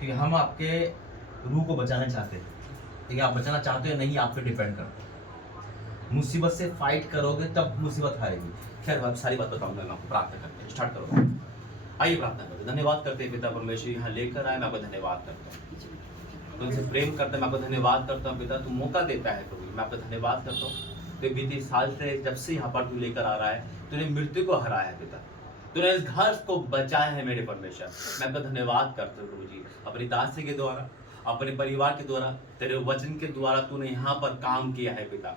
कि हम आपके रूह को बचाना चाहते हैं, ठीक है? आप बचाना चाहते हो या नहीं, आप पे डिपेंड करता है। मुसीबत से फाइट करोगे तब मुसीबत हारेगी। खैर, मैं सारी बात बताऊंगा, मैं आपको प्रार्थना करते हैं, स्टार्ट करो। आइए प्रार्थना करते हैं। धन्यवाद करते हैं पिता परमेश्वर, यहाँ लेकर आए, मैं आपका धन्यवाद करता हूँ। तुमसे प्रेम करते हैं, मैं आपका धन्यवाद करता हूँ पिता, तू मौका देता है प्रभु, मैं आपका धन्यवाद करता हूँ। तो बीते साल से जब से यहाँ पर तू लेकर आ रहा है, तूने मृत्यु को हराया है पिता, तूने इस घर को बचाया है मेरे परमेश्वर। मैं आपका धन्यवाद करता हूँ प्रभु जी, अपनी दासी के द्वारा, अपने परिवार के द्वारा, तेरे वचन के द्वारा तूने यहाँ पर काम किया है पिता।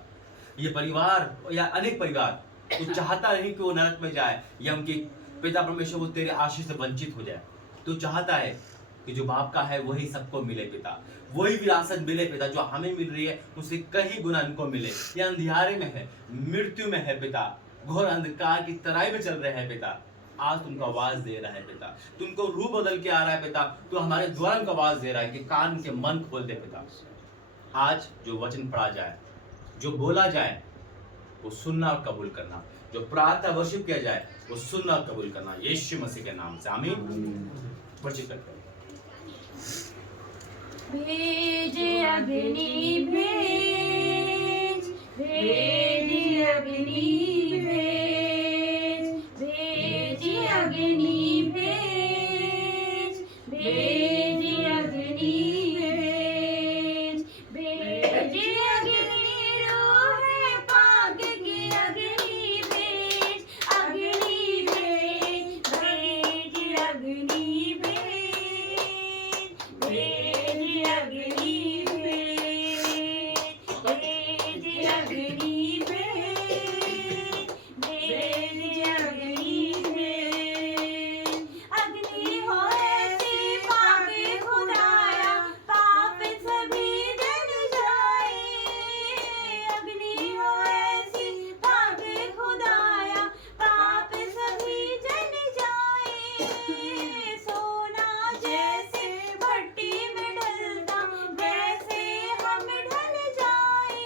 ये परिवार या अनेक परिवार तू चाहता नहीं कि वो नरक में जाए या उनकी पिता परमेश्वर वो तेरे आशीष से वंचित हो जाए। तू चाहता है कि जो बाप का है वही सबको मिले पिता, वही विरासत मिले पिता जो हमें मिल रही है, उससे कहीं गुना इनको मिले। ये अंधियारे में है, मृत्यु में है पिता, घोर अंधकार की तराई में चल रहे हैं पिता। आज तुमको आवाज दे रहा है पिता, तुमको रूह बदल के आ रहा है पिता, तो हमारे द्वारा उनको आवाज दे रहा है कि कान के मन खोल दे पिता। आज जो वचन पढ़ा जाए, जो बोला जाए, वो सुनना और कबूल करना, जो प्रार्थना वर्शिप किया जाए वो सुनना और कबूल करना, यीशु मसीह के नाम से आमीन। वर्शिप करते हैं। भेजे अग्नि भेज, भेज अग्नि भेज, भेज अग्नि भेज, भेज अग्नि भेज, भेज अग्नि रोहे पाक की अग्नि भेज, अग्नि भेज, भेज अग्नि भेज, भेज अग्नि भेज, भेज अग्नि भेज, भेज अग्नि भेज। अग्नि हो ऐसी पाक खुदाया, पाप सभी जल जाए। अग्नि हो ऐसी पाक खुदाया, पाप सभी जल जाए। सोना जैसे भट्टी में ढलता, वैसे हम ढल जाए।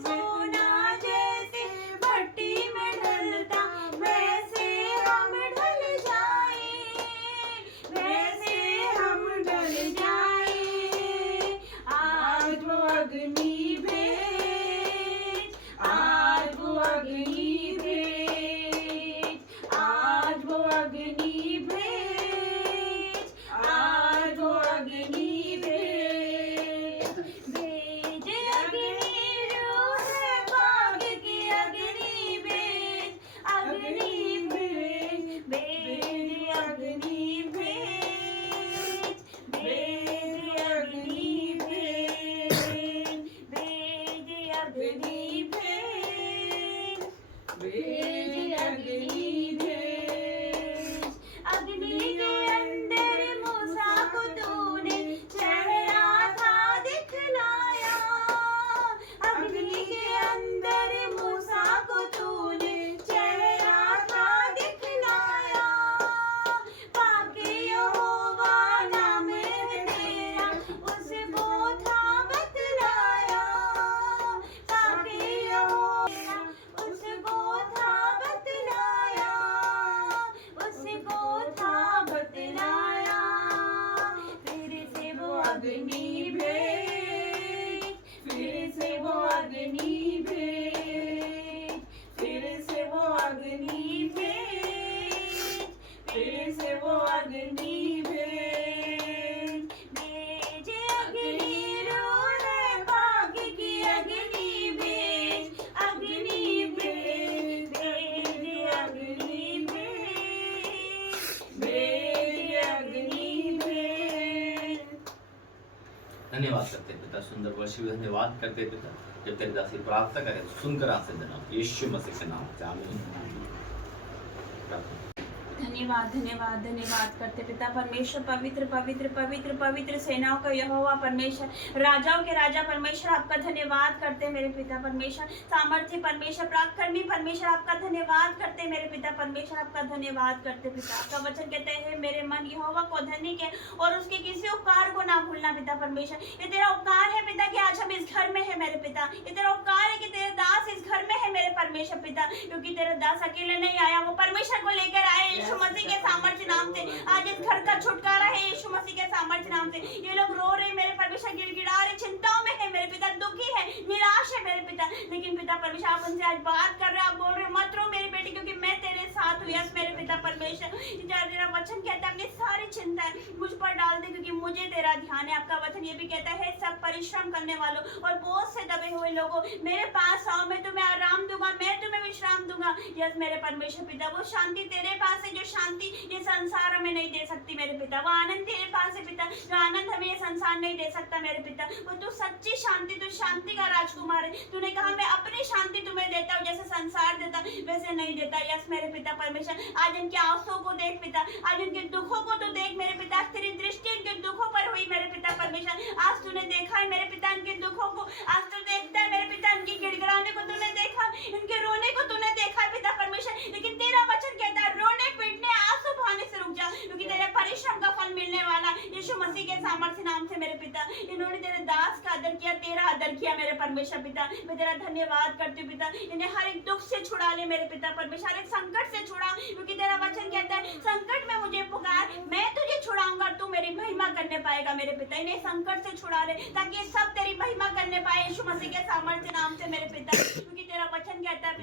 सोना जैसे भट्टी में ढलता, वैसे हम ढल जाए, वैसे हम ढल जाए। आज वो अग्नि भेज, आज वो अग्नि भेज, आज वो अग्नि भेज, आज वो अग्नि भेज। भेज अग्नि रोहे पाक की अग्नि भेज, अग्नि भेज, भेज अग्नि भेज, भेज अग्नि भेज, भेज अग्नि भेज, भेज अग्नि भेज। अग्नि के अंदर मूसा को तूने चेहरा था दिखलाया। अग्नि के अंदर मूसा को तूने चेहरा था दिखलाया। पाके यहोवा नाम है तेरा, उसको था बतलाया। पाके यहोवा उसको था बतलाया, उसको था बतलाया। फिर से वो अग्नि भेज, फिर से वो अग्नि भेज, फिर से वो अग्नि भेज, फिर से वो अग्नि भेज। भेज अग्नि रोहे पाक की अग्नि भेज, अग्नि भेज, भेज अग्नि भेज, भेज अग्नि भेज। धन्यवाद करते हैं पिता, सुंदर वर्षी धन्यवाद करते हैं पिता, जब तेरे दासी प्रार्थना करें सुनकर आशीष देना, यीशु मसीह के नाम से आमीन। धन्यवाद धन्यवाद धन्यवाद करते पिता परमेश्वर, पवित्र पवित्र पवित्र पवित्र सेनाओं का यहोवा परमेश्वर, राजाओं के राजा परमेश्वर, आपका धन्यवाद करते मेरे पिता परमेश्वर। सामर्थ्य परमेश्वर, पराक्रमी परमेश्वर, आपका धन्यवाद करते मेरे पिता परमेश्वर, आपका धन्यवाद करते पिता। आपका वचन कहते हैं मेरे मन यहोवा को धन्य के और उसके किसी उपकार को ना भूलना पिता परमेश्वर। ये तेरा उपकार है पिता कि आज हम इस घर में है मेरे पिता। ये तेरा उपकार है कि तेरे दास इस घर में है मेरे परमेश्वर पिता, क्योंकि तेरा दास अकेले नहीं आया, वो परमेश्वर को लेकर आए। यीशु मसीह के सामर्थ्य नाम से आज इस घर का छुटकारा है, यीशु मसीह के सामर्थ्य से। ये लोग रो रहे मेरे परमेश्वर, गिड़गिड़ा रहे, चिंताओं में है मेरे पिता, दुखी है, निराश है मेरे पिता। लेकिन पिता परमेश्वर आप उनसे आज बात कर रहे हैं, आप बोल रहे हैं मत रो मेरी बेटी क्योंकि मैं तेरे साथ हूँ। यस मेरे पिता परमेश्वर, तेरा वचन कहता है अपनी सारी चिंताएं मुझ पर डाल दे क्योंकि मुझे तेरा ध्यान है। आपका वचन ये भी कहता है सब परिश्रम करने वालों और बोझ से दबे हुए लोगों मेरे पास आओ, मैं तुम्हें आराम दूंगा, मैं तुम्हें विश्राम दूंगा। यस मेरे परमेश्वर पिता, वो शांति तेरे पास है जो शांति ये संसार हमें नहीं दे सकती मेरे पिता। वो आनंद तेरे पास है पिता जो आनंद हमें ये संसार नहीं दे सकता मेरे पिता। वो तू सच्ची शांति, तू शांति का राजकुमार है। तूने कहा मैं अपनी शांति तुम्हें देता हूँ, जैसे संसार देता वैसे नहीं देता। यस मेरे पिता परमेश्वर, आज इनके आंसुओं को देख पिता, आज इनके दुखों को तो देख मेरे पिता, तेरी दृष्टि इनके दुखों पर हुई मेरे पिता परमेश्वर। आज तूने देखा है मेरे पिता इनके दुखों को, आज तू देखता है मेरे पिता इनके गिड़गिड़ाने को तूने देखा, इनके रोने को तूने देखा है पिता परमेश्वर। लेकिन तेरा वचन कहता है रोने पीटने आंसू बहाने से रुक जा क्योंकि तेरे परिश्रम का फल मिलने वाला यीशु मसीह के सामर्थ्य नाम से मेरे पिता। इन्होंने तेरे दास का आदर किया, तेरा आदर किया मेरे परमेश्वर पिता। मैं तेरा धन्यवाद करती हूँ पिता, इन्हें हर एक दुख से छुड़ा ले मेरे पिता परमेश्वर, हर एक संकट से छुड़ा क्योंकि तेरा वचन कहता है संकट में मुझे पुकार, मैं तुझे छुड़ाऊंगा, तू मेरी महिमा करने पाएगा मेरे पिता। इन्हें संकट से छुड़ा ले ताकि ये सब तेरी महिमा करने पाए यीशु मसीह के सामर्थ्य नाम से मेरे पिता। क्योंकि तेरा वचन कहता है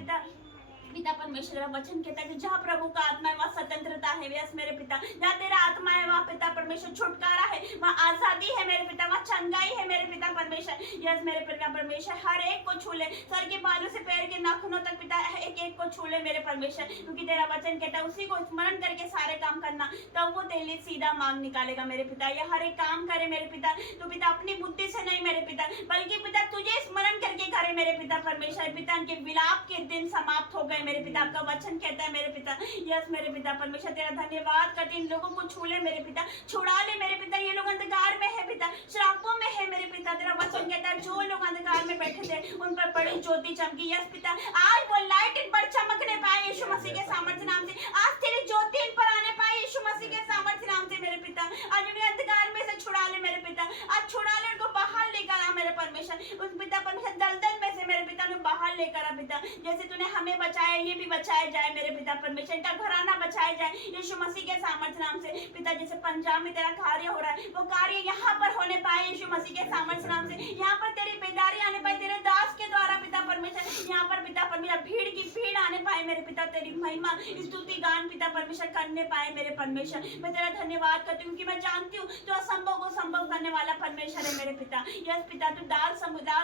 पिता परमेश्वर, वचन कहता है कि जहाँ प्रभु का आत्मा है वहाँ स्वतंत्रता है। यस मेरे पिता, जहाँ तेरा आत्मा है वहाँ पिता परमेश्वर छुटकारा है, वहाँ आजादी है मेरे पिता, वहाँ चंगाई है मेरे पिता परमेश्वर। यस मेरे पिता परमेश्वर, हर एक को छू ले, सर के बालों से पैर के नाखूनों तक पिता एक एक को छू ले मेरे परमेश्वर। क्योंकि तेरा वचन कहता है उसी को स्मरण करके सारे काम करना, तब वो तेरे लिए सीधा मांग निकालेगा मेरे पिता। ये हर एक काम करे मेरे पिता, तो पिता अपनी बुद्धि से नहीं मेरे पिता, बल्कि पिता तुझे स्मरण करके करे मेरे पिता परमेश्वर। पिता इनके विलाप के दिन समाप्त हो गए मेरे पिता, आपका वचन कहता है मेरे पिता। यस मेरे पिता परमेश्वर, तेरा धन्यवाद करते इन लोगों को छू ले मेरे पिता, छुड़ा ले मेरे पिता। ये लोग अंधकार में है पिता, श्रापों में है मेरे पिता। तेरा वचन कहता है जो लोग अंधकार में बैठे थे उन पर बड़ी ज्योति चमकी। यस पिता, आज वो लाइट इन पर चमकने पाए यीशु मसीह के सामर्थ्य नाम से। आज तेरी ज्योति इन पर आने पाए यीशु मसीह के सामर्थ्य नाम से मेरे पिता। आज उन्हें अंधकार में से छुड़ा ले मेरे पिता, आज छुड़ा ले, उनको बाहर लेकर आ मेरे परमेश्वर। उस पिता परमेश्वर दलदल में से मेरे पिता ने बाहर लेकर आ पिता, जैसे तूने हमें बचाया ये भी बचाया जाए मेरे पिता परमेश्वर, इनका घराना बचाया जाए यीशु मसीह के सामर्थ्य नाम से पिता। जैसे पंजाब में तेरा कार्य हो रहा है वो कार्य यहाँ पर होने पाए यीशु मसीह के सामर्थ्य नाम से। यहाँ पर तेरी बेदारी आने पाए तेरे दास के द्वारा पिता परमेश्वर। यहाँ पर पिता परमेश्वर भीड़ की भीड़ आने पाए मेरे पिता, तेरी महिमा स्तुति गान पिता परमेश्वर करने पाए मेरे परमेश्वर। मैं तेरा धन्यवाद करती हूँ कि मैं जानती हूँ तो असंभव को संभव करने वाला परमेश्वर है मेरे पिता। यस पिता, तू दाल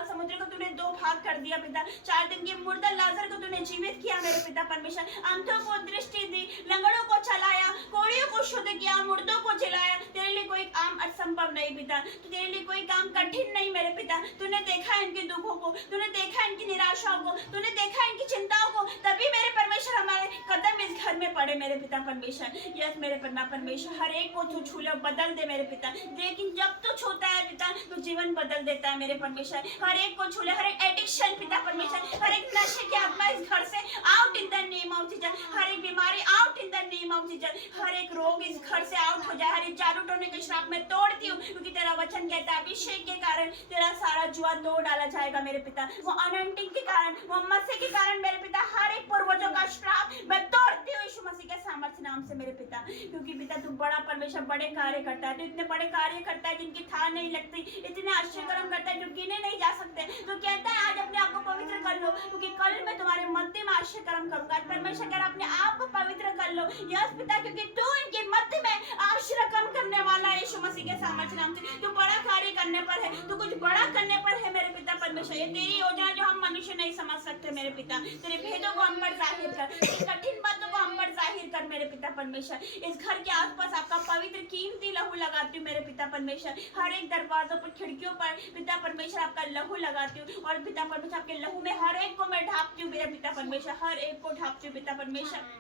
समुद्र को तूने दो भाग कर दिया पिता, 4 दिन के मुर्दा लाजर को तूने जीवित किया मेरे पिता परमेश्वर। अंधों को दृष्टि दी, लंगड़ों को चलाया, कोड़ियों को शुद्ध किया, मुर्दों को जिलाया। तेरे लिए कोई काम असंभव नहीं पिता, तो तेरे लिए कोई काम कठिन नहीं मेरे पिता। तूने देखा इनके दुखों को, तूने देखा इनकी निराशाओं को, तूने देखा इनकी चिंताओं को, तभी मेरे परमेश्वर हमारे कदम इस घर में पड़े मेरे पिता परमेश्वर। यस मेरे पिता परमेश्वर, हर एक को तू छू ले, बदल दे मेरे पिता। लेकिन जब तू छूता है पिता तो जीवन बदल देता है मेरे परमेश्वर। हर एक को छू ले, हर एक एडिक्शन पिता परमेश्वर, हर एक नशे की आत्मा इस घर से out in the name of Jesus. हर एक बीमारी out in the name of Jesus, हर एक रोग इस घर से आउट हो जाए। हर एक जादू टोने के श्राप में तोड़ती हूँ क्योंकि तेरा वचन कहता है अभिषेक के कारण तेरा सारा जुआ तोड़ डाला जाएगा मेरे पिता। वो अनंटिंग के कारण, वो मसीह के कारण मेरे पिता हर एक पूर्वजों का श्राप मैं तोड़ती हूँ यीशु मसीह के सामर्थ्य नाम से मेरे पिता। क्योंकि पिता तू बड़ा परमेश्वर, बड़े कार्य करता है, तू इतने बड़े कार्य करता है जिनकी था नहीं लगती, इतने आश्चर्य कर्म करता है जो गिने नहीं जा सकते। तो कहता है आज अपने आप को पवित्र कर लो क्योंकि कल मैं तुम्हारे मध्य में आश्चर्य कर्म करूंगा। परमेश्वर कर अपने आप को पवित्र कर लो यस पिता, क्योंकि तू इनके मध्य में आश्चर्य कर्म करने वाला है यीशु मसीह के सामर्थ्य नाम से। तू बड़ा कार्य करने पर है, तू कुछ बड़ा करने पर है मेरे पिता परमेश्वर। ये तेरी योजना जो हम मनुष्य नहीं समझ सकते मेरे पिता, तेरे भेदों को हम पर जाहिर कर, तेरी कठिन बातों को हम पर जाहिर कर मेरे पिता परमेश्वर। इस घर के आसपास आपका पवित्र कीमती लहू लगाती हूँ मेरे पिता परमेश्वर। हर एक दरवाजों पर, खिड़कियों पर पिता परमेश्वर आपका लहू लगाती हूँ और पिता परमेश्वर आपके लहू में हर एक को मैं ढापती हूँ मेरे पिता परमेश्वर, हर एक को ढापती हूँ पिता परमेश्वर।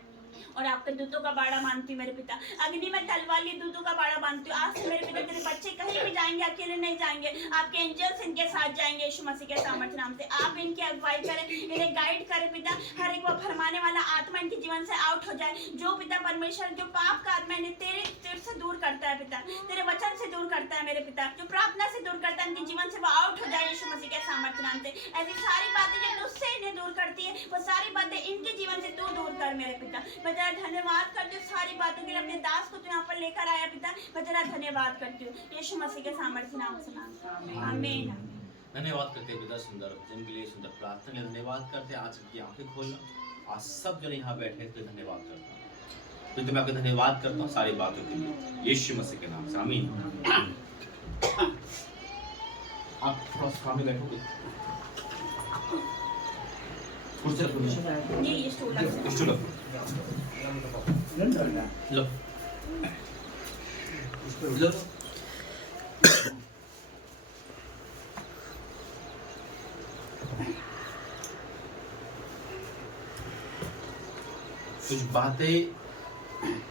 और आपके दूतों का बाड़ा बांधती हूँ मेरे पिता, अग्नि में तलवारी दूतों का बाड़ा बांधती हूँ। आज से मेरे पिता तेरे बच्चे कहीं भी जाएंगे अकेले नहीं जाएंगे, आपके एंजल्स इनके साथ जाएंगे यीशु मसीह के सामर्थ्य नाम से। आप इनकी अगुवाई करें, इन्हें गाइड करें पिता, हर एक वो फरमाने वाला आत्मा इनके जीवन से आउट हो जाए। जो पिता परमेश्वर जो पाप का आत्मा इन्हें तेरे से दूर करता है पिता, तेरे वचन से दूर करता है मेरे पिता, जो प्रार्थना से दूर करता है, इनके जीवन से वो आउट हो जाए यीशु मसीह के सामर्थ्य नाम से। ऐसी सारी बातें जो तुझसे इन्हें दूर करती है, वो सारी बातें इनके जीवन से तू दूर कर मेरे पिता। मैं तेरा धन्यवाद करती हूँ सारी बातों के लिए, अपने दास को तू यहाँ पर लेकर आया पिता, मैं तेरा धन्यवाद करती हूँ यीशु मसीह के सामर्थ्य नाम से मांगती हूँ, आमीन। धन्यवाद करते हैं पिता सुंदर वचन के लिए, सुंदर प्रार्थना के लिए धन्यवाद करते हैं। आज की आंखें खोलना, आज सब जन यहाँ बैठे हैं तो धन्यवाद करता हूँ। तो मैं आपका धन्यवाद करता हूँ सारी बातों के लिए यीशु मसीह के नाम से, आमीन। आप थोड़ा सा सामने बैठोगे, कुर्सी रखो, ये स्टूल रख स्टूल रखो, लो लो। कुछ बातें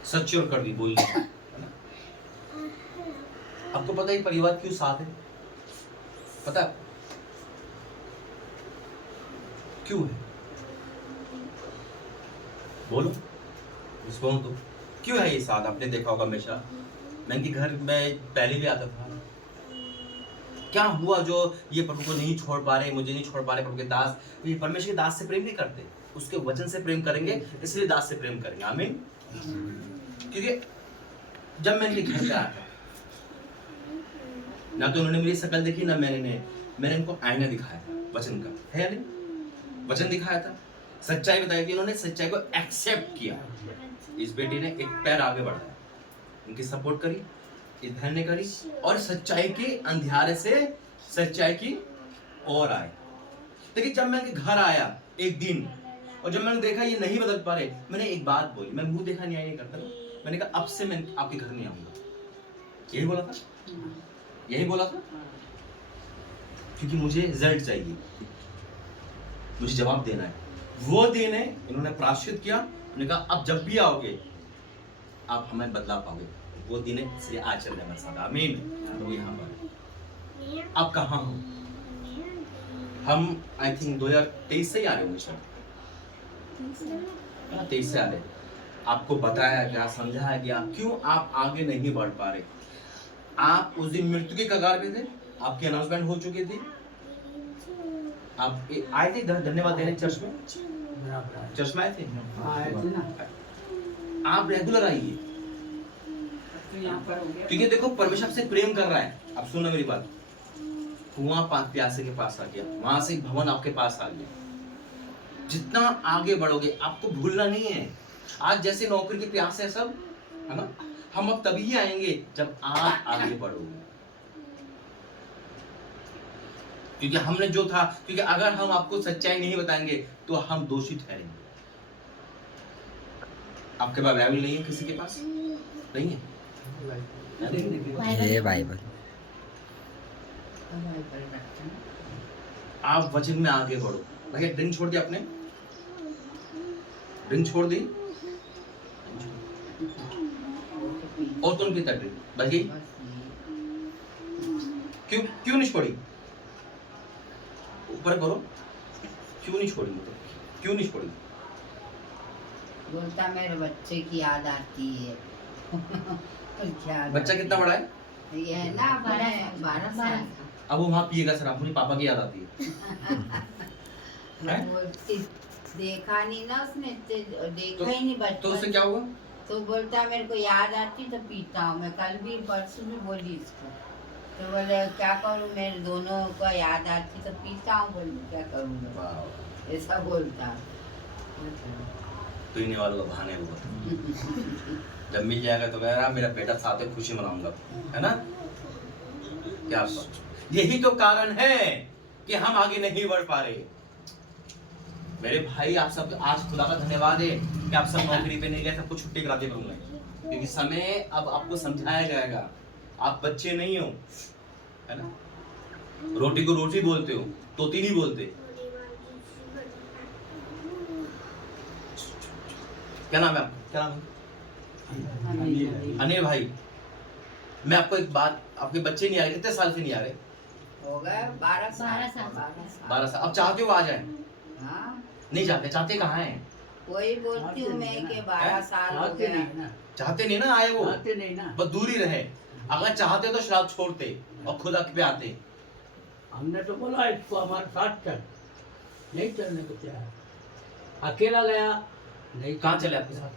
सच्ची और कड़वी बोलनी है ना। आपको पता है परिवार क्यों साथ है? पता है क्यों है? बोलो, रिस्पॉन्ड दो। क्यों है ये साथ? आपने देखा होगा हमेशा, मैं इनके घर में पहले भी आता था। क्या हुआ जो ये प्रभु को नहीं छोड़ पा रहे, मुझे नहीं छोड़ पा रहे? प्रभु के दास, ये परमेश्वर के दास से प्रेम नहीं करते, उसके वचन से प्रेम करेंगे, इसलिए दास से प्रेम करेंगे, आमीन। क्योंकि जब मैं इनके घर पे आया था, ना तो उन्होंने मेरी शकल देखी, ना मैंने इनको आईना दिखाया था वचन का, है या नहीं? वचन दिखाया था, सच्चाई बताई थी, इन्होंने सच्चाई को एक्सेप्ट किया। इस बेटी ने एक पैर आगे बढ़ाया, उनकी सपोर्ट करी, इस बहन ने करी, और सच्चाई के अंधियारे से सच्चाई की ओर आए। लेकिन जब मैं इनके घर आया एक दिन, और जब मैंने देखा ये नहीं बदल पा रहे, मैंने एक बात बोली, मैं मुंह देखा नहीं करता, मैंने कहा अब से मैं आपके घर नहीं आऊंगा। यही बोला था, यही बोला था, क्योंकि मुझे रिजल्ट चाहिए, मुझे जवाब देना है। वो दिन है, इन्होंने प्रायश्चित किया, उन्होंने कहा अब जब भी आओगे आप हमें बदला पाओगे। वो दिन है, इसलिए आज चल रहे हमारे साथ, आमीन। तो यहाँ पर आप कहाँ हो? हम आई थिंक 2023 से ही आ रहे होंगे शायद, 23 से आ रहे। आपको बताया गया, समझाया गया क्यों आप आगे नहीं बढ़ पा रहे। आप उस दिन मृत्यु के कगार पे थे, आपकी अनाउंसमेंट हो चुकी थी, आप आए थे धन्यवाद देने चर्च में, चर्च में आए थे आप रेगुलर आइए, क्योंकि देखो परमेश्वर आपसे प्रेम कर रहा है। आप सुनो मेरी बात, कुआं प्यासे के पास आ गया, वहां से भवन आपके पास आ गया। जितना आगे बढ़ोगे, आपको भूलना नहीं है। आज जैसे नौकरी के प्यास है सब, है ना, हम अब तभी आएंगे जब आप आगे बढ़ोगे। क्योंकि हमने जो था, क्योंकि अगर हम आपको सच्चाई नहीं बताएंगे तो हम दोषी ठहरेंगे। आपके पास बाइबल नहीं है? किसी के पास नहीं है? ये बाइबल आप वचन में आगे बढ़ो। भैया ड्रिंक छोड़ दिया आपने? ड्रिंक छोड़ दी? और कौन पीता ड्रिंक? भाई क्यों नहीं छोड़ी? ऊपर करो, क्यों नहीं छोड़ी? मतलब क्यों नहीं छोड़ी? बोलता मेरे बच्चे की याद आती है। बच्चा कितना बड़ा है? ये है ना, 12 साल का। अब वो वहाँ पिएगा सर, अपने पापा की याद आती है। देखा नहीं ना उसने, देखा ही नहीं बच्चा। तो उससे क्या हुआ? तो बोलता मेरे को याद आती तो पीता हूँ। मैं कल भी परसों भी बोली इसको, तो बोले क्या करूँ, मेरे दोनों को याद आती तो पीता हूँ। बोली क्या करूँ, ऐसा बोलता। पीने वालों का बहाने हुआ, जब मिल जाएगा तो मेरा बेटा साथ में खुशी मनाऊंगा, है ना? क्या यही तो कारण है कि हम आगे नहीं बढ़ पा रहे। मेरे भाई, आप सब आज खुदा का धन्यवाद है कि आप सब नौकरी पे नहीं गए, सबको छुट्टी कराते करूंगा, क्योंकि समय अब आपको समझाया जाएगा। आप बच्चे नहीं हो, है ना? रोटी को रोटी बोलते हो, तोती नहीं बोलते। क्या नाम है आपका? क्या नाम है? अनिल भाई, मैं आपको एक बात, आपके बच्चे नहीं आ रहे, कितने साल से नहीं आ रहे? हो गए 12 साल। 12 साल। अब चाहते हो आ जाए? हाँ, नहीं चाहते? चाहते कहाँ हैं? वही बोलती हूँ मैं कि 12 साल हो गए। चाहते नहीं ना आए, वो आते नहीं ना, बस दूर ही रहे। अगर चाहते तो शराब छोड़ते और खुद हक पे आते। हमने तो बोला इसको हमारे साथ चल, नहीं चलने को तैयार, अकेला गया नहीं। कहाँ चले आपके साथ?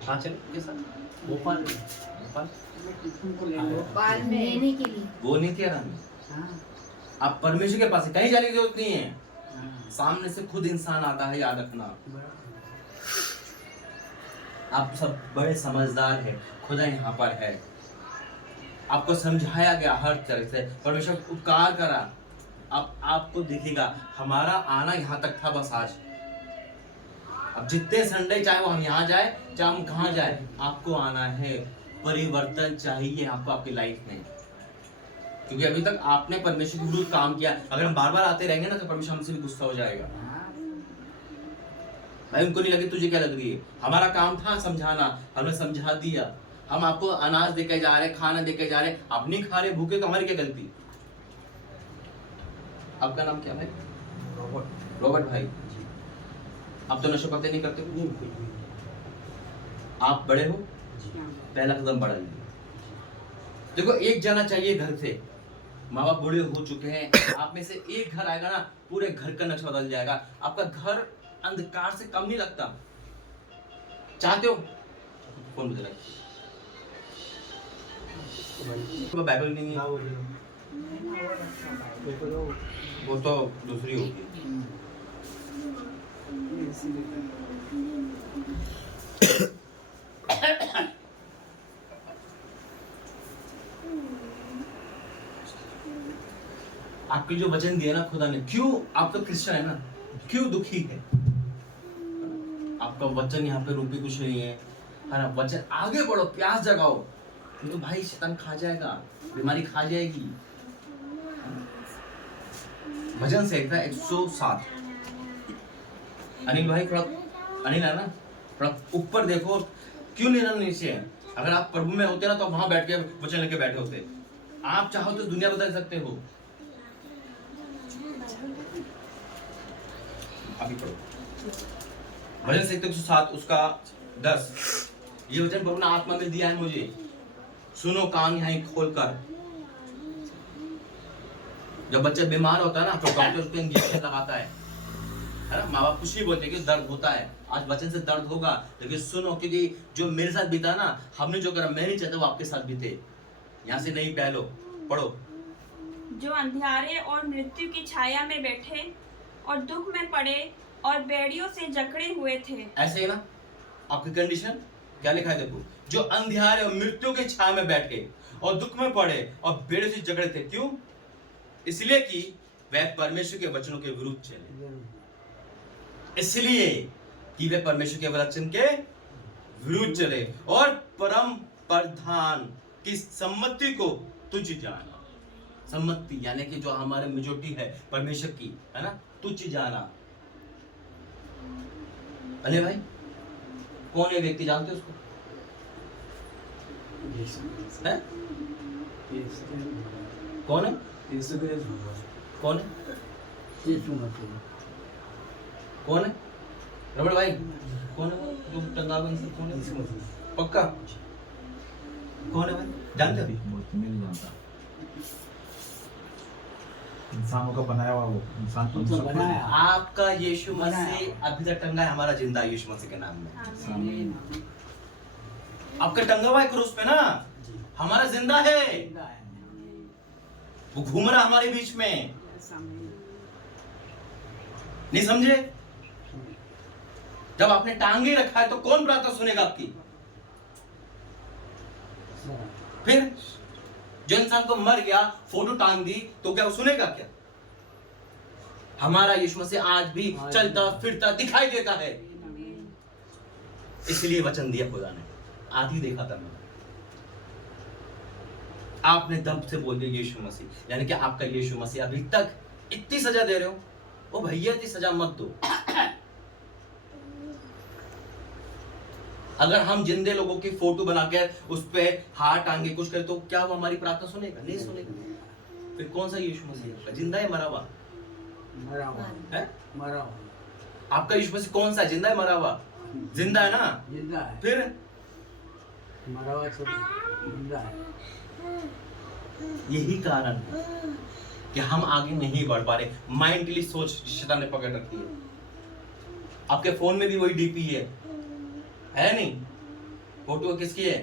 कहाँ चले आपके साथ? भोपाल में। भोपाल? भोपाल में लेने के लिए वो नहीं थे आराम। हाँ, आप परमेश्वर के पास है, कहीं जाने की जरूरत नहीं है। हाँ, सामने से खुद इंसान आता है, याद रखना। आप सब बड़े समझदार हैं, खुदा यहाँ पर है। आपको समझाया गया हर तरह से, परमेश्वर उपकार करा। अब आपको दिखेगा हमारा आना यहाँ तक था बस आज। अब जितने संडे चाहे वो हम यहाँ जाए चाहे हम कहाँ जाए, आपको आना है। परिवर्तन चाहिए आपको आपकी लाइफ में, क्योंकि अभी तक आपने परमेश्वर के विरुद्ध काम किया। अगर हम बार बार आते रहेंगे ना तो परमेश्वर हमसे भी गुस्सा हो जाएगा। हाँ, भाई उनको नहीं लगे, तुझे क्या लग रही है? हमारा काम था समझाना, हमने समझा दिया। हम आपको अनाज देके जा रहे, खाना देके जा रहे, आप नहीं खा रहे, भूखे, तो हमारी क्या गलती? आपका नाम क्या भाई? रॉबर्ट भाई। आप तो नशा पत्ते नहीं करते हो? आप बड़े हो, पहला कदम बढ़ा लीजिए। देखो एक जाना चाहिए घर से, माँ बाप बूढ़े हो चुके हैं, आप में से एक घर आएगा ना, पूरे घर का नक्शा बदल जाएगा। आपका घर अंधकार से कम नहीं लगता। चाहते हो? फोन मुझे रखिए। बाइबल नहीं है, वो तो दूसरी होगी। आपके जो वचन दिए ना खुदा ने, क्यों आप तो क्रिश्चियन है ना, क्यों दुखी है? आपका वचन यहाँ पे रूपी कुछ नहीं है ना। वचन आगे बढ़ो, प्यास जगाओ, नहीं तो भाई शैतान खा जाएगा, बीमारी खा जाएगी। भजन से था 107। अनिल भाई थोड़ा, अनिल है ना, थोड़ा ऊपर देखो, क्यों नहीं ना नीचे है? अगर आप प्रभु में होते ना तो वहां बैठ के वचन लेके बैठे होते। आप चाहो तो दुनिया बदल सकते हो। अभी पढ़ो भजन से 107 उसका 10। ये वचन प्रभु ने आत्मा में दिया है मुझे, सुनो कान यहाँ खोलकर। जब बच्चा बीमार होता है ना तो डॉक्टर उसको इंजेक्शन लगाता है ना। माँ बाप कुछ नहीं बोलते कि दर्द होता है। आज वचन से दर्द होगा, लेकिन सुनो, क्योंकि जो मेरे साथ बीता ना, हमने जो करा, मैं नहीं चाहता वो आपके साथ बीते। यहाँ से नहीं पहलो, पढ़ो। जो अंधियारे और मृत्यु की छाया में बैठे और दुख में पड़े और बेड़ियों से जकड़े हुए थे। ऐसे ही ना आपकी कंडीशन क्या लिखा है देखो, जो अंधियारे और मृत्यु के छाया में बैठे और दुख में पड़े और बेड़े से जकड़े थे। क्यों? इसलिए कि वह परमेश्वर के वचनों के विरुद्ध चले। इसलिए कि वे परमेश्वर के वचन के विरुद्ध चले और परम प्रधान की सम्मति को तुच्छ जाना। सम्मति यानी कि जो हमारे मेजोरिटी है परमेश्वर की, है ना, तुच्छ जाना। अरे भाई कौन है व्यक्ति, जानते हो उसको? है? कौन है? कौन है? कौन है? रमण भाई कौन है वो जो टंगावन से? कौन है? पक्का कौन है भाई, जानते हो? मैं नहीं जानता। इंसानों का बनाया हुआ वो इंसान को बनाया। आपका यीशु मसीह अभी तक टंगा है, हमारा जिंदा यीशु मसीह के नाम में। आपका टंगा हुआ है क्रूस पे ना, हमारा जिंदा है। वो घूम रहा हमारे बीच में, नहीं समझे? जब आपने टांगे रखा है तो कौन प्रार्थना सुनेगा आपकी? फिर जो इंसान को मर गया, फोटो टांग दी, तो क्या वो सुनेगा क्या? हमारा यीशु मसीह आज भी चलता फिरता दिखाई देता है। इसलिए वचन दिया खुदा ने। आधी देखा था मैंने, आपने दम से बोल दिया यीशु मसीह, यानी कि आपका यीशु मसीह अभी तक इतनी सजा दे रहे हो। ओ भैया इतनी सजा मत दो। अगर हम जिंदे लोगों की फोटो बना के उस पे हाथ टांगे कुछ करे तो क्या वो हमारी प्रार्थना सुनेगा? नहीं सुनेगा। फिर कौन सा यीशु मसीह, जिंदा है मरा हुआ? मरा हुआ है? मरा हुआ। आपका यीशु मसीह कौन सा, जिंदा है मरा हुआ? जिंदा है ना। जिंदा है। फिर मरा हुआ सब जिंदा है। यही कारण है कि हम आगे नहीं बढ़ पा रहे। माइंडली सोच शैतान ने पकड़ रखी है। आपके फोन में भी वही डीपी है नहीं? फोटो किसकी है?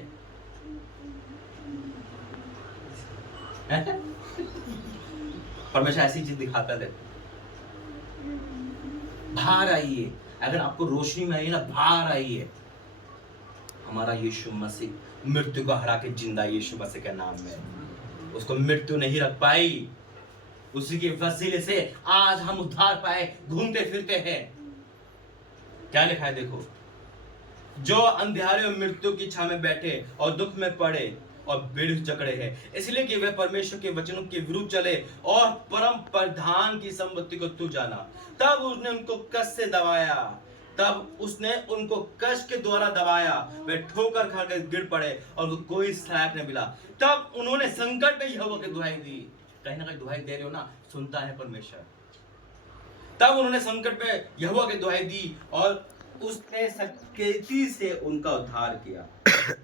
परमेश्वर ऐसी चीज दिखाता है। बाहर आइए, अगर आपको रोशनी में आइए ना, बाहर आइए। हमारा यीशु मसीह मृत्यु को हरा के जिंदा यीशु मसीह के नाम में, उसको मृत्यु नहीं रख पाई। उसी के वसीले से आज हम उद्धार पाए, घूमते फिरते हैं। क्या लिखा है देखो, जो अंधेरे में मृत्यु की छाया में बैठे और दुख में पड़े और भीड़ जकड़े हैं, इसलिए कि वे परमेश्वर के वचनों के विरुद्ध चले और परम प्रधान की संपत्ति को तू जाना। तब उसने उनको कष्ट से दबाया, तब उसने उनको कष्ट के द्वारा दबाया। वे ठोकर खाकर गिर पड़े और उनको कोई सहायक नहीं मिला। तब उन्होंने संकट में यहोवा की दुहाई दी। कहीं ना कहीं दुहाई दे रहे हो ना, सुनता है परमेश्वर। तब उन्होंने संकट में यहोवा की दुहाई दी और उसने सकेती से उनका उद्धार किया।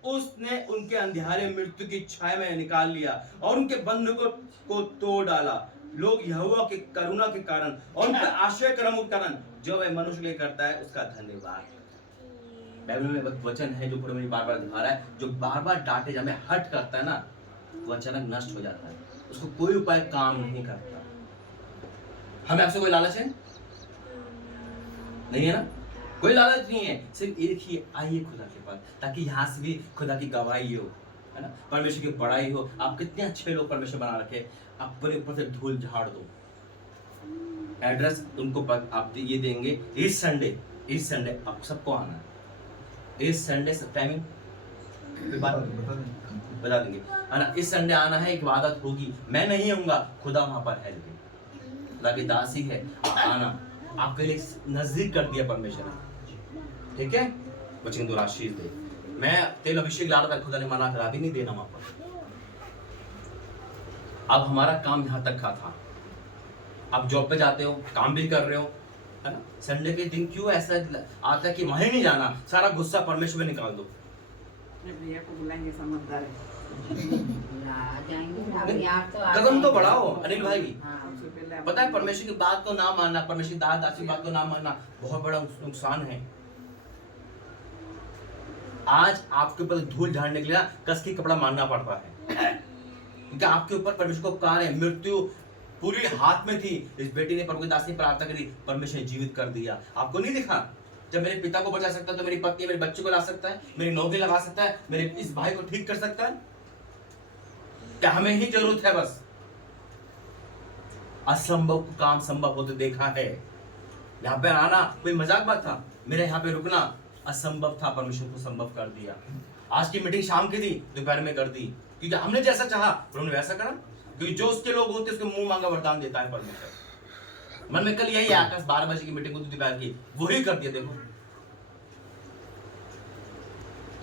उसने उनके अंधेरे मृत्यु की छाया में निकाल लिया और उनके बंधकों को तोड़ डाला। लोग यहोवा की करुणा के कारण और उनके आश्रय कर्म के कारण जो वह मनुष्य के लिए करता है, उसका धन्यवाद। बाइबल में एक वचन है जो परमेश्वर बार बार दिखा रहा है, जो बार बार डांटे जाने हट करता है ना, वो अचानक नष्ट हो जाता है। उसको कोई उपाय काम नहीं करता। हमें आपसे कोई लालच है? नहीं है ना? कोई लालच नहीं है। सिर्फ एक ही, आइए खुदा के पास, ताकि यहाँ से भी खुदा की गवाही हो, है ना, परमेश्वर की बड़ाई हो। आप कितने अच्छे लोग परमेश्वर बना रखे, आप पूरे ऊपर से धूल झाड़ दो। एड्रेस उनको आप ये देंगे। इस संडे आप सबको आना है। इस संडे टाइमिंग बता देंगे, है ना? इस संडे आना है। एक इबादत होगी, मैं नहीं आऊंगा, खुदा वहां पर है, लेकिन खुदा की दासी है, आना। आपके लिए नजदीक कर दिया परमेश्वर ने, ठीक है? बच्चे को आशीष दे। मैं तेल अभिषेक ला रहा था, खुदा ने मना करा दी, नहीं देना वहां पर। अब हमारा काम यहाँ तक का था। आप जॉब पे जाते हो, काम भी कर रहे हो, है ना? संडे के दिन क्यों ऐसा आता है कि वहीं नहीं जाना, सारा गुस्सा परमेश्वर में निकाल दो। भैया को बुलाएंगे, समझदार है। कदम तो बढ़ाओ अनिल भाई। हाँ, उससे पहले पता है परमेश्वर की बात को ना मानना, परमेश्वर की दास की बात को ना मानना बहुत बड़ा नुकसान है। आज आपके ऊपर धूल झाड़ने के लिए कस की कपड़ा मानना पड़ता है, क्योंकि आपके ऊपर परमेश्वर को कार्य है। मृत्यु पूरी हाथ में थी, इस बेटी ने प्रभु की दास ने प्रार्थना करी, परमेश्वर ने जीवित कर दिया। आपको नहीं दिखा? जब मेरे पिता को बचा सकता है तो मेरी पत्नी मेरे बच्चे को ला सकता है, मेरी नौकरी लगा सकता है, मेरे इस भाई को ठीक कर सकता है। क्या हमें ही जरूरत है बस? असंभव काम संभव होते देखा है। यहाँ पे आना कोई मजाक बात था, मेरे यहाँ पे रुकना असंभव था, परमेश्वर को संभव कर दिया। आज की मीटिंग शाम की थी, दोपहर में कर दी, क्योंकि हमने जैसा चाहा उन्होंने वैसा करा। क्योंकि जो उसके लोग होते उसके मुंह मांगा वरदान देता है परमेश्वर। मन में कल यही है, आकाश 12 बजे की मीटिंग होती दोपहर की, वही कर दिया। देखो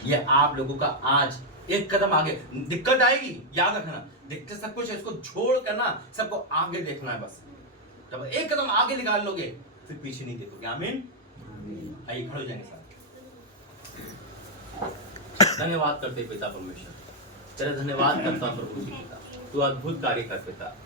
ये आप लोगों का आज एक कदम आगे। दिक्कत आएगी, याद रखना, दिक्कत सब कुछ है, इसको छोड़ कर ना सबको आगे देखना है बस। जब एक कदम आगे निकाल लोगे फिर पीछे नहीं देखोगे। आमीन। आइए खड़े हो जाएंगे साथ। धन्यवाद करते पिता परमेश्वर, तेरा धन्यवाद करता हूं प्रभु जी पिता, तू अद्भुत कार्य कर पिता।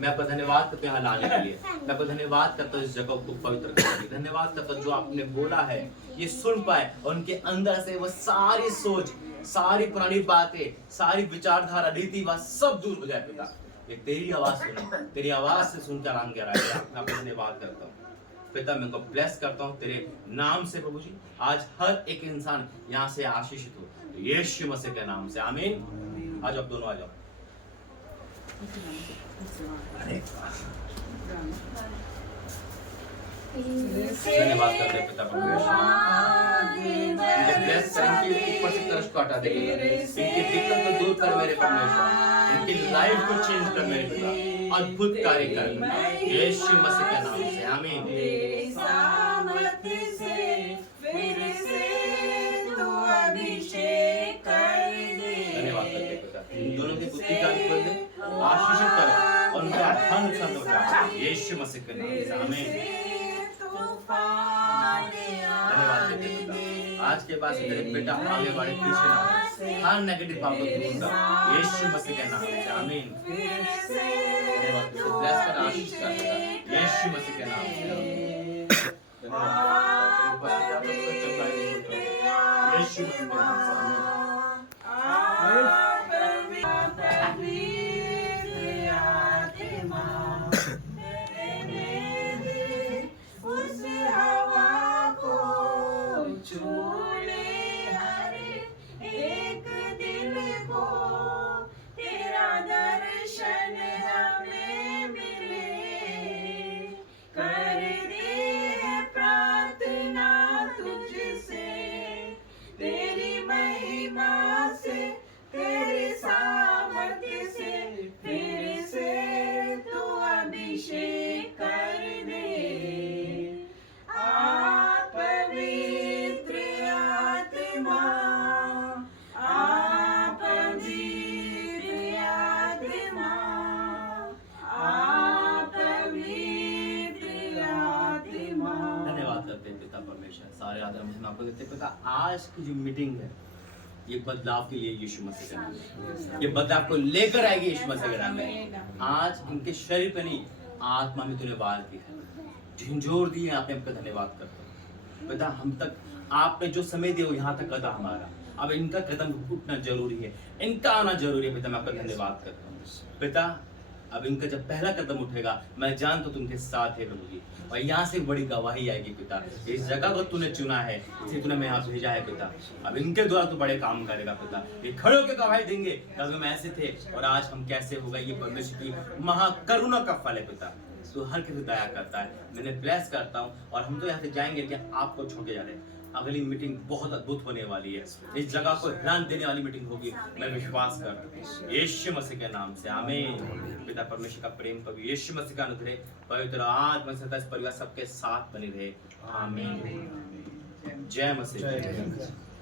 मैं आपका धन्यवाद करता हूं यहाँ लाने के लिए। मैं आपका धन्यवाद करता हूं इस जगह को पवित्र करने के लिए। धन्यवाद करता हूं जो आपने बोला है ये सुन पाए और उनके अंदर से वो सारी सोच, सारी पुरानी बातें, सारी विचारधारा, रीति बात सब दूर हो जाए पिता। ये तेरी आवाज सुने, तेरी आवाज से सुनकर आराम कर रहा है। आपका धन्यवाद करता हूँ पिता, मैं उनको ब्लेस करता हूँ तेरे नाम से प्रभु जी। आज हर एक इंसान यहाँ से आशीषित हो यीशु मसीह के नाम से, आमीन। आ जाओ दोनों, आ जाओ। धन्यवाद करते हैं पिता परमेश्वर, इनको ब्लेस करेंगे, ऊपर से तरस को हटा देंगे, इनकी दिक्कत को दूर कर मेरे परमेश्वर, इनकी लाइफ को चेंज कर मेरे पिता, अद्भुत कार्य कर यीशु मसीह के नाम से, आमीन। धन्यवाद करते हैं पिता, इन दोनों की बुद्धि का कर दे, आशीषित कर और उनका धन संतोष यीशु मसीह के नाम से, आमीन। धन्यवाद देते पिता, आज के बाद से तेरे बेटा आगे बढ़े पीछे ना हो। हर नेगेटिव बात को दूर कर यीशु मसीह के नाम से आमीन। धन्यवाद तुझे ब्लेस कर आशीष कर पिता यीशु मसीह के नाम से धन्यवाद तेरी उपस्थिति आपको चंगाई दे यीशु मसीह के नाम से आमीन। सारे आदर हम आपको देते पिता। आज की जो मीटिंग है ये बदलाव के लिए यीशु मसीह का नाम है, ये बदलाव को लेकर आएगी यीशु मसीह का नाम है। आज इनके शरीर पे नहीं आत्मा में तूने वार की है, झंझोर दी है आपने, आपका धन्यवाद करता हूं पिता। हम तक आपने जो समय दिया वो यहाँ तक कदा हमारा, अब इनका कदम उठना जरूरी है, इनका आना जरूरी है पिता। मैं आपका धन्यवाद करता हूँ पिता। अब इनका जब पहला कदम उठेगा मैं जानता हूं तुमके साथ है प्रभु जी, और यहाँ से बड़ी गवाही आएगी पिता। इस जगह को तूने चुना है, इसलिए तूने मैं यहाँ भेजा है पिता। अब इनके द्वारा तू बड़े काम करेगा पिता। ये खड़े होकर गवाही देंगे तब हम ऐसे थे और आज हम कैसे हो गए। ये परमेश्वर की महाकरुणा का फल है पिता। तू हर किसी दया करता है, मैंने ब्लेस करता हूँ। और हम तो यहाँ से जाएंगे कि आपको छोड़ के जा रहे हैं। अगली मीटिंग बहुत अद्भुत होने वाली है, इस जगह को ध्यान देने वाली मीटिंग होगी, मैं विश्वास करता हूँ यीशु मसीह के नाम से आमीन। पिता परमेश्वर का प्रेम कभी यीशु मसीह का अनुग्रह पवित्र आत्मा से परिवार सबके साथ बनी रहे आमीन। जय मसीह।